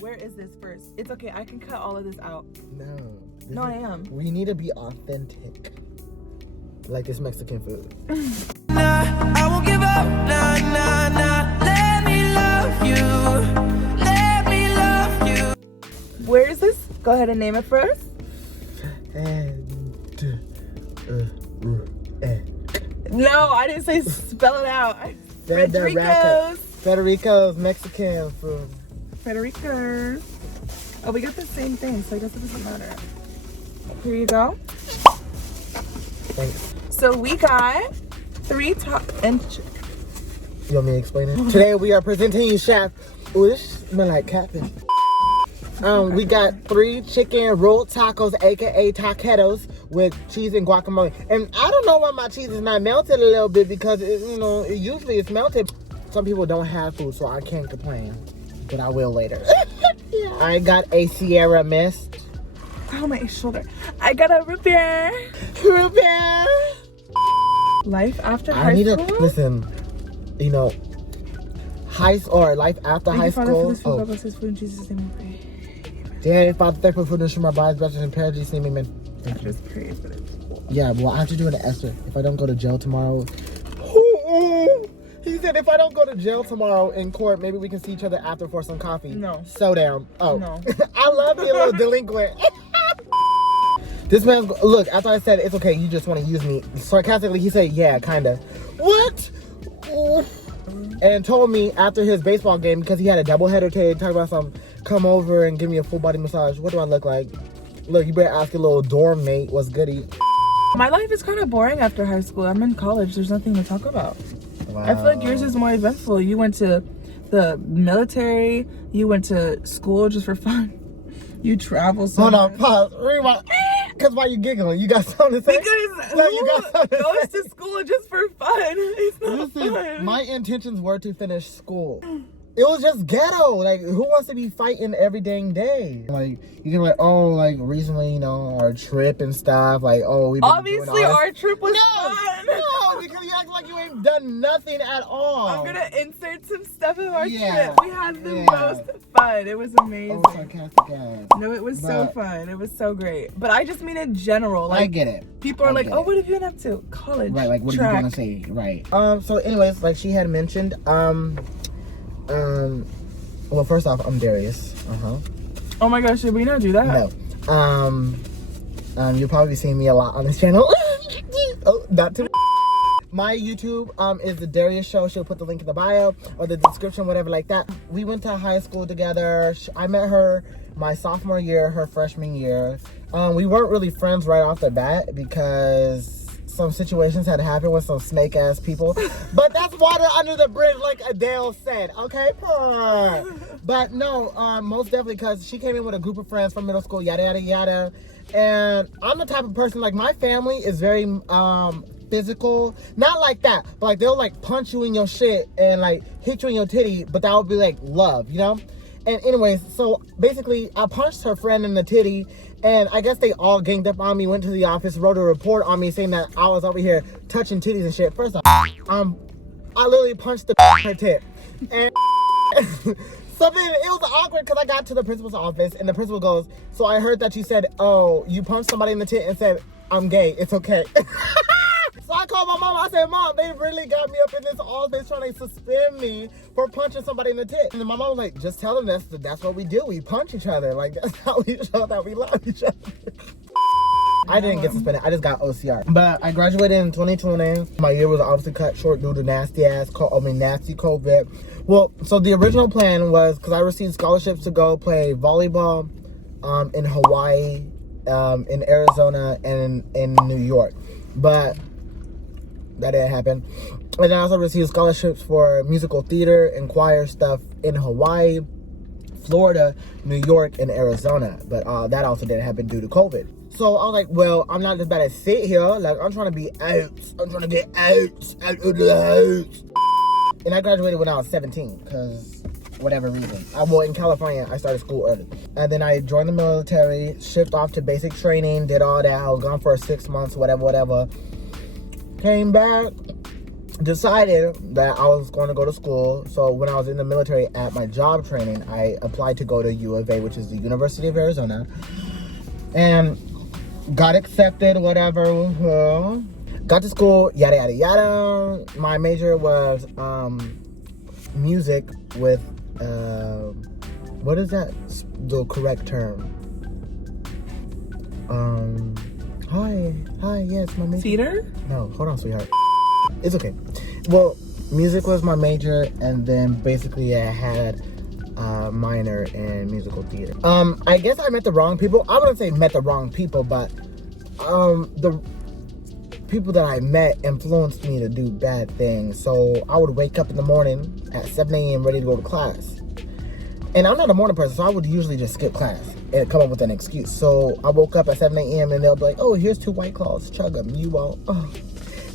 Where is this first? It's okay, I can cut all of this out. No. I am. We need to be authentic. Like it's Mexican food. I won't give up, nah. Let me love you. Let me love you. Where is this? Go ahead and name it for us. No, I didn't say spell it out. Federico's Mexican food. Federico's. Oh, we got the same thing, so I guess it doesn't matter. Here you go. Thanks. So we got 3 top and. You want me to explain it? Today we are presenting you chef. Ooh, this smell like catfish. We got 3 chicken rolled tacos, aka taqueros, with cheese and guacamole. And I don't know why my cheese is not melted a little bit because usually it's melted. Some people don't have food, so I can't complain. But I will later. Yeah. I got a Sierra Mist. Oh, my shoulder. I got a root beer. Root beer. Life after high school? Listen, life after high school. Dear Father, thankful for this from our bodies, blessings and prayers, Jesus' name, amen. Thank you. Yeah, well, I have to do an Esther. If I don't go to jail tomorrow. He said if I don't go to jail tomorrow in court, maybe we can see each other after for some coffee. No. So down. Oh. No. I love you, little delinquent. This man, look, after I said it's okay, you just want to use me. Sarcastically, he said, yeah, kind of. What? And told me after his baseball game, because he had a doubleheader today, talking about come over and give me a full body massage. What do I look like? Look, you better ask your little dorm mate what's goody. My life is kind of boring after high school. I'm in college. There's nothing to talk about. Wow. I feel like yours is more eventful. You went to the military. You went to school just for fun. You travel so Hold much. on, pause. Rewind. Because why you giggling? You got something to say? Because No, you got something to goes say? to school just for fun? It's not Listen, fun. my intentions were to finish school. It was just ghetto. Like, who wants to be fighting every dang day? Like, you can recently, our trip and stuff. Like, we've been Obviously, our trip was fun. No, because you act like you ain't done nothing at all. I'm gonna insert some stuff of our Yeah, trip. We had the most fun. It was amazing. Oh, sarcastic ass. No, it was so fun. It was so great. But I just mean in general. Like, I get it. People are like, oh, what have you been up to? College. Right, like, what track. are you gonna say? Right. So anyways, like she had mentioned, well, first off, I'm Darius. Oh my gosh, should we not do that? No. You'll probably be seeing me a lot on this channel. Oh, not too. My YouTube is the Darius Show. She'll put the link in the bio or the description, whatever like that. We went to high school together. I met her my sophomore year, her freshman year. We weren't really friends right off the bat because some situations had happened with some snake ass people, but that's water under the bridge, like Adele said. Okay, but no, most definitely because she came in with a group of friends from middle school, yada yada yada. And I'm the type of person, like, my family is very physical, not like that, but like they'll like punch you in your shit and like hit you in your titty, but that would be like love, And anyways, so basically I punched her friend in the titty. And I guess they all ganged up on me, went to the office, wrote a report on me saying that I was over here touching titties and shit. First off, I literally punched the her tit. And so then it was awkward because I got to the principal's office and the principal goes, so I heard that you said, oh, you punched somebody in the tit and said, I'm gay, it's okay. So I called my mom. I said, Mom, they really got me up in this office trying to suspend me for punching somebody in the tit. And my mom was like, just tell them that's what we do. We punch each other. Like, that's how we show that we love each other. I didn't get suspended. I just got OCR. But I graduated in 2020. My year was obviously cut short due to nasty COVID. Well, so the original plan was, because I received scholarships to go play volleyball in Hawaii, in Arizona, and in New York. But that didn't happen. And I also received scholarships for musical theater and choir stuff in Hawaii, Florida, New York, and Arizona. But that also didn't happen due to COVID. So I was like, well, I'm not just about to sit here. Like, I'm trying to be out. I'm trying to get out of the house. And I graduated when I was 17 because whatever reason. In California, I started school early. And then I joined the military, shipped off to basic training, did all that. I was gone for 6 months, whatever. Came back, decided that I was going to go to school. So when I was in the military at my job training, I applied to go to U of A, which is the University of Arizona, and got accepted, whatever. Got to school, yada yada yada. My major was music with what is that, the correct term? Hi, yes, my major. Theater? No, hold on, sweetheart. It's okay. Well, music was my major, and then basically I had a minor in musical theater. I guess I met the wrong people. I wouldn't say met the wrong people, but the people that I met influenced me to do bad things. So I would wake up in the morning at 7 a.m. ready to go to class. And I'm not a morning person, so I would usually just skip class and come up with an excuse. So I woke up at 7 a.m. and they'll be like, oh, here's 2 White Claws, chug them, you won't. Oh.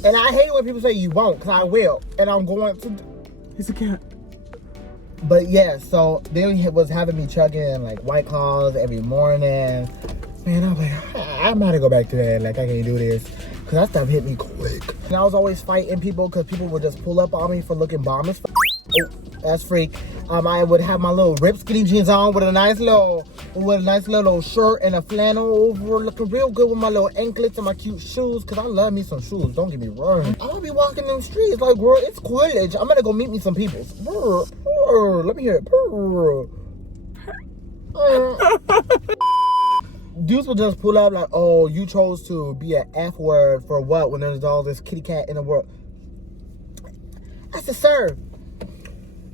And I hate when people say you won't, because I will. And I'm going to. He's a cat. But yeah, so they was having me chugging like White Claws every morning. Man, I'm like, I'm about to go back to that. Like, I can't do this. Because that stuff hit me quick. And I was always fighting people because people would just pull up on me for looking bomb as f. Oh, that's freak. I would have my little ripped skinny jeans on with a nice little shirt and a flannel over, looking real good with my little anklets and my cute shoes, because I love me some shoes, don't get me wrong. I'll be walking in the streets like, girl, it's college. I'm gonna go meet me some people. Let me hear it. Dudes will just pull up like, oh, you chose to be an F word for what when there's all this kitty cat in the world. I said, sir,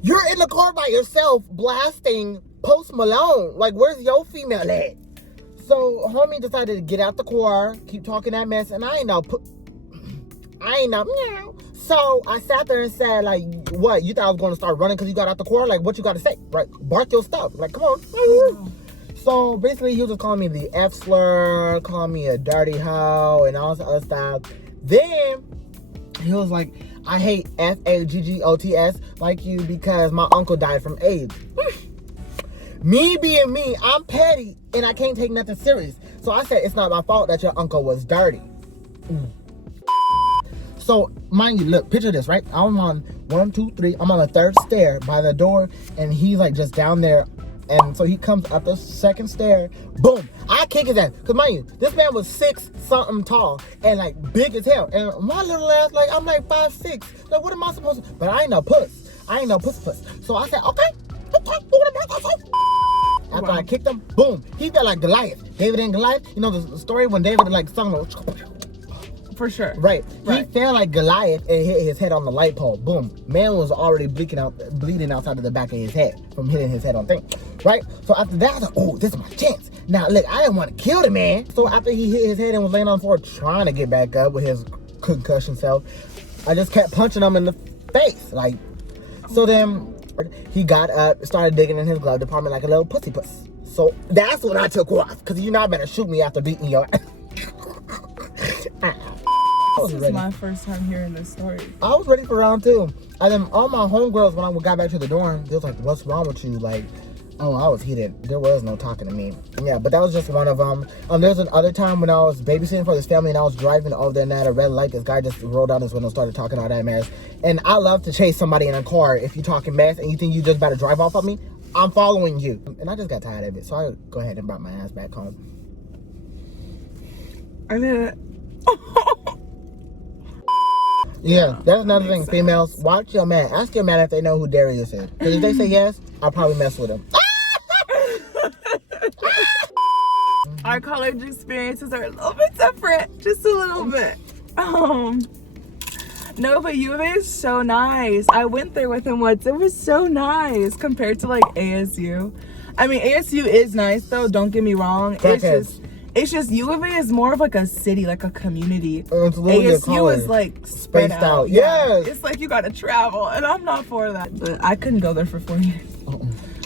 you're in the car by yourself blasting Post Malone. Like, where's your female at? So homie decided to get out the car, keep talking that mess, and I ain't know. Meow. So I sat there and said, like, what? You thought I was going to start running because you got out the car? Like, what you got to say? Right? Bark your stuff. Like, come on. Oh. So basically, he was just calling me the F slur, calling me a dirty hoe, and all this other stuff. Then he was like, I hate FAGGOTS like you because my uncle died from AIDS. Me being me, I'm petty and I can't take nothing serious. So I said, it's not my fault that your uncle was dirty. So mind you, look, picture this, right? I'm on 1, 2, 3. I'm on the 3rd stair by the door, and he's like just down there. And so he comes up the 2nd stair. Boom! I kick his ass. Cause mind you, this man was 6-something tall and like big as hell. And my little ass, like I'm like 5'6". Like what am I supposed to? But I ain't no puss. I ain't no puss. So I said, okay. After I kicked him, boom! He felt like Goliath. David and Goliath. You know the story when David like sung the. For sure. Right. He fell like Goliath and hit his head on the light pole. Boom. Man was already bleeding outside of the back of his head from hitting his head on thing. Right? So after that, I was like, oh, this is my chance. Now, look, I didn't want to kill the man. So after he hit his head and was laying on the floor trying to get back up with his concussion self, I just kept punching him in the face. Like, so then he got up, started digging in his glove department like a little pussy puss. So that's when I took off. Because you're not going to shoot me after beating your ass. This is my first time hearing this story. I was ready for round 2. And then all my homegirls, when I got back to the dorm, they was like, what's wrong with you? Like, oh, I was heated. There was no talking to me. Yeah, but that was just one of them. There's another time when I was babysitting for this family and I was driving over there and at a red light, this guy just rolled down his window and started talking all that mess. And I love to chase somebody in a car. If you're talking mess and you think you just about to drive off on me, I'm following you. And I just got tired of it. So I go ahead and brought my ass back home. I did it. Yeah, that's another thing. Females, watch your man. Ask your man if they know who Darius is. Because if they say yes, I'll probably mess with him. Our college experiences are a little bit different. Just a little bit. No, but U of A is so nice. I went there with him once. It was so nice compared to like ASU. I mean, ASU is nice though. Don't get me wrong. It's just U of A is more of like a city, like a community. ASU is like spread out. Yes. It's like you gotta travel, and I'm not for that. But I couldn't go there for 4 years.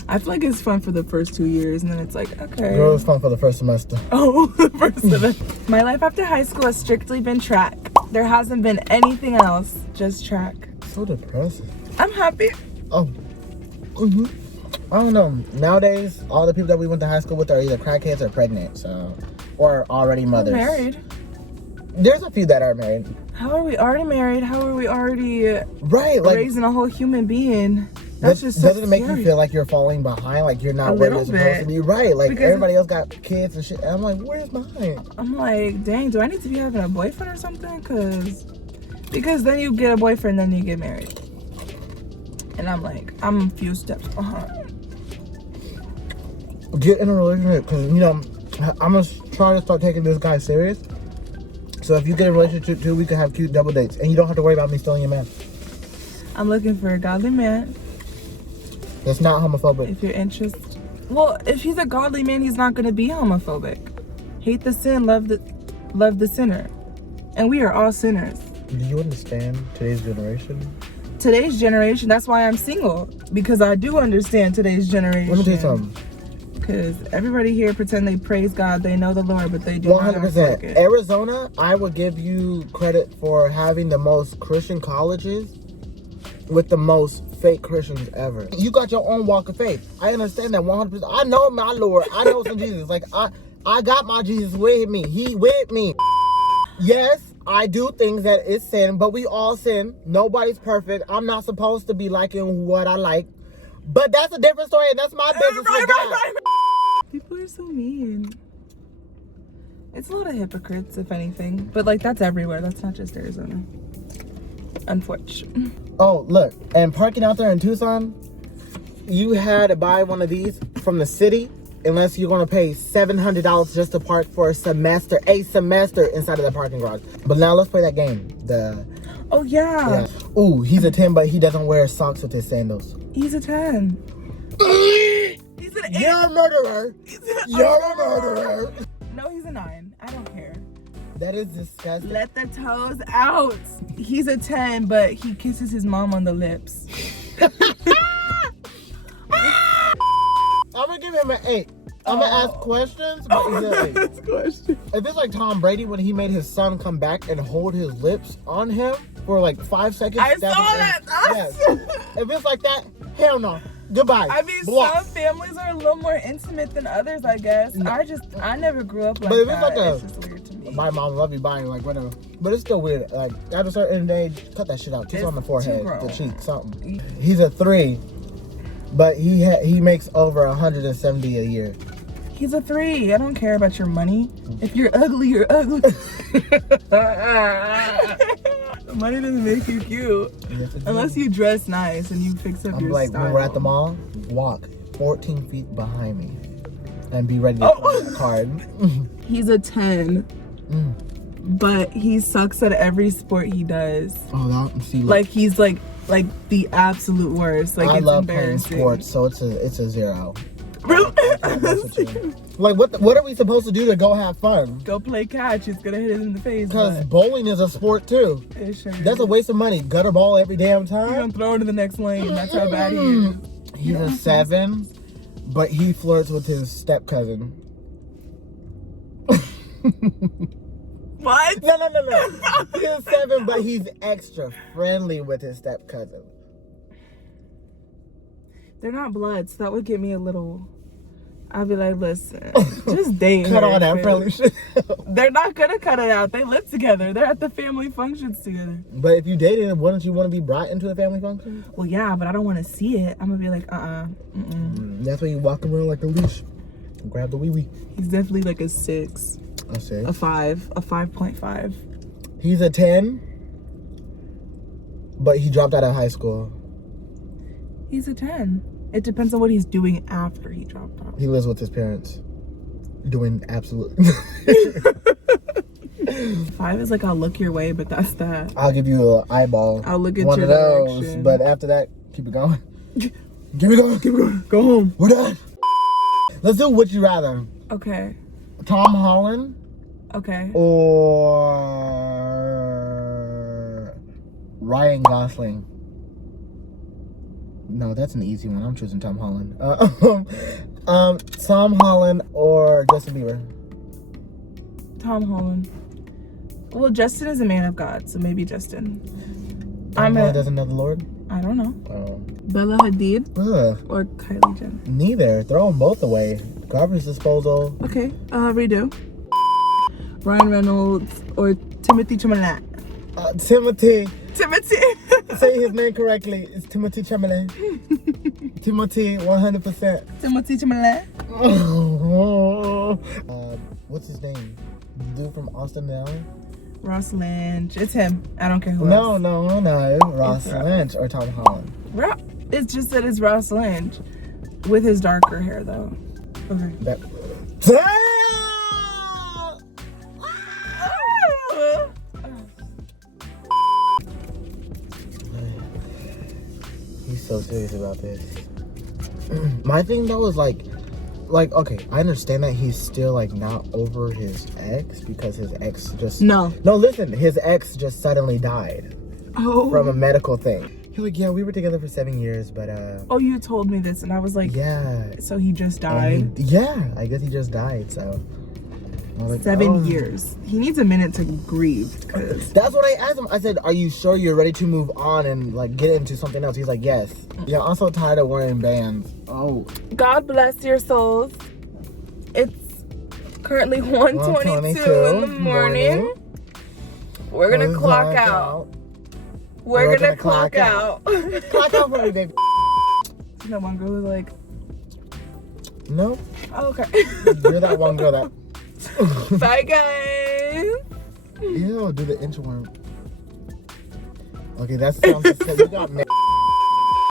I feel like it's fun for the first 2 years, and then it's like, okay. Girl, it's fun for the first semester. Oh, the first semester. My life after high school has strictly been track. There hasn't been anything else, just track. So depressing. I'm happy. Oh. I don't know. Nowadays, all the people that we went to high school with are either crackheads or pregnant, so, or already mothers. I'm married. There's a few that are married. How are we already married? How are we already right? Like raising a whole human being? That's just so doesn't it make scary. you feel like you're falling behind, like you're not where you're supposed to be? Right? Like Because everybody else got kids and shit. And I'm like, where's mine? I'm like, dang, do I need to be having a boyfriend or something? Because then you get a boyfriend, then you get married. And I'm like, I'm a few steps behind. Get in a relationship, because you know I'm gonna try to start taking this guy serious. So if you get in a relationship too, we can have cute double dates, and you don't have to worry about me stealing your man. I'm looking for a godly man. That's not homophobic. If you're interested. Well, if he's a godly man, he's not going to be homophobic. Hate the sin, love the sinner. And we are all sinners. Do you understand today's generation? Today's generation, that's why I'm single. Because I do understand today's generation. Let me tell you something. Because everybody here pretend they praise God, they know the Lord, but they do 100%. not. Arizona, I would give you credit for having the most Christian colleges with the most fake Christians ever. You got your own walk of faith. I understand that 100%. I know my Lord. I know some Jesus. Like I got my Jesus with me. He with me. Yes, I do things that is sin, but we all sin. Nobody's perfect. I'm not supposed to be liking what I like. But that's a different story, and that's my business with God. People are so mean. It's a lot of hypocrites, if anything. But like that's everywhere. That's not just Arizona. Unfortunately. Oh, look, and parking out there in Tucson, you had to buy one of these from the city unless you're going to pay $700 just to park for a semester inside of the parking garage. But now let's play that game. Oh, yeah. Ooh, he's a 10, but he doesn't wear socks with his sandals. He's a 10. He's an 8. You're a murderer. You're a murderer. No, he's a 9. I don't care. That is disgusting. Let the toes out. He's a 10, but he kisses his mom on the lips. I'm gonna give him an 8. I'm gonna ask questions, but he's an 8. If it's like Tom Brady when he made his son come back and hold his lips on him for like 5 seconds. I saw that. Yes. If it's like that, hell no. Goodbye. I mean, Block. some families are a little more intimate than others, I guess. No. I never grew up like But if that. it's like It's just weird to me. my mom love you, buying like whatever. But it's still weird. Like at a certain age, cut that shit out. Kiss It's on the forehead, too grown. the cheek, something. He's a 3, but he makes over 170 a year. He's a 3. I don't care about your money. If you're ugly, you're ugly. Money doesn't make you cute. Yes, it Unless does. you dress nice and you fix up I'm your like, style. when we're at the mall, walk 14 feet behind me and be ready to play that card. He's a 10. But he sucks at every sport he does. Oh, that, see, Like he's like the absolute worst. Like I it's love playing embarrassing. sports, so it's a 0. Really? Like what are we supposed to do to go have fun? Go play catch. It's gonna hit him in the face. Because but bowling is a sport too. it sure That's a is. waste of money. Gutter ball every damn You're time. gonna throw it to the next lane. That's how bad he is. He's a 7, but he flirts with his step cousin. What? No. He's a 7, but he's extra friendly with his step cousin. They're not blood, so that would get me a little. I'd be like, listen, just date Cut her, all that because friendly shit. They're not gonna cut it out. They live together. They're at the family functions together. But if you dated him, wouldn't you want to be brought into a family function? Well, yeah, but I don't want to see it. I'm gonna be like, That's why you walk around like a leash. Grab the wee wee. He's definitely like a 6, I say. a 5, a 5.5. He's a 10, but he dropped out of high school. He's a 10. It depends on what he's doing after he dropped out. He lives with his parents, doing absolutely. 5 is like, I'll look your way, but that's that. I'll give you an eyeball. I'll look at one your of those, direction. but after that, keep it going. Keep it going. Keep it going. Go home. We're done. Let's do Would You Rather. Okay. Tom Holland Okay. or Ryan Gosling. No, that's an easy one. I'm choosing Tom Holland. Tom Holland or Justin Bieber. Tom Holland. Well, Justin is a man of God, so maybe Justin. Doesn't know the Lord. I don't know. Oh. Bella Hadid Ugh. or Kylie Jenner. Neither. Throw them both away. Garbage disposal. Okay. Redo. Ryan Reynolds or Timothy Chalamet. Timothy. Timothy. Say his name correctly. It's Timothy Chalamet. Timothy, 100%. Timothy Chalamet. What's his name? The dude from Austin, Maryland? Ross Lynch. It's him. I don't care who No, else. no. Ross Lynch or Tom Holland. It's just that it's Ross Lynch. With his darker hair, though. Okay. Damn! He's so serious about this. My thing though is like okay, I understand that he's still like not over his ex because his ex just listen, his ex just suddenly died from a medical thing. He's like, yeah, we were together for 7 years, but oh, you told me this, and I was like, yeah. So he just died. I guess he just died. So I was like, 7 years. He needs a minute to grieve. Cause that's what I asked him. I said, are you sure you're ready to move on and like get into something else? He's like, yes. Yeah, I'm so tired of wearing bands. Oh. God bless your souls. It's currently 1:22 in the morning. We're gonna clock out. We're gonna clock out. Clock out for me, baby. That one girl was like, no. Oh, okay. You're that one girl that. Bye, guys. Ew, do the inchworm. Okay, that sounds. You got